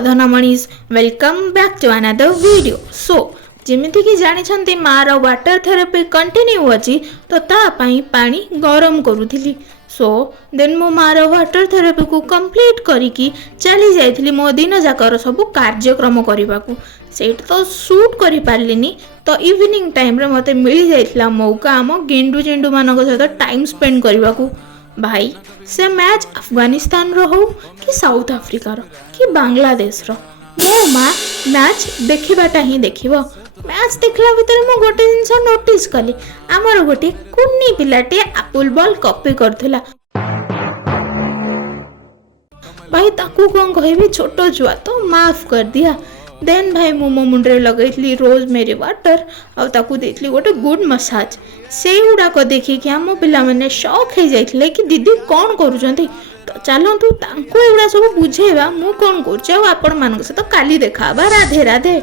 धनमणीज welcome back to another video. So जमीती कि जानी मार वाटर थेरापी कंटिन्यू अच्छी तो तापाई पानी गरम करूली। सो देन मो मार वाटर थेरापी को कंप्लीट करी चली जाइली मो दिन जाकर सब कार्यक्रम करने को। सेठ तो शूट कर पार्लिनी तो इवनिंग टाइम रे मते मिल जाइथिला मौका आम गेंडू जेंडू मान सहित टाइम स्पेंड करने को। भाई से मैच अफगानिस्तान रो हो कि साउथ अफ्रिकार कि बांग्लादेश रो मो माँ मैच देखा ही देख मैच देखला भितर मु गोटे जिनस नोटिस कली आमर गोटे कुन्नी पिलाटे आपुल बॉल कॉपी करथिला। भाई ताकू कौन कहबी छोट छुआ तो माफ कर दिया। देन भाई मो मुंडे लगेली रोजमेरी वाटर आ ताकू देथली गोटे गुड मसाज से गुड़ाक देखिक आम पिला मैंने शॉक हो जाइथिले कि दीदी कौन करूछंती। तो चलतु तांको एगुड़ा सब बुझेबा मु कौन करूछ आपण मान सहित काली देखा। राधे राधे।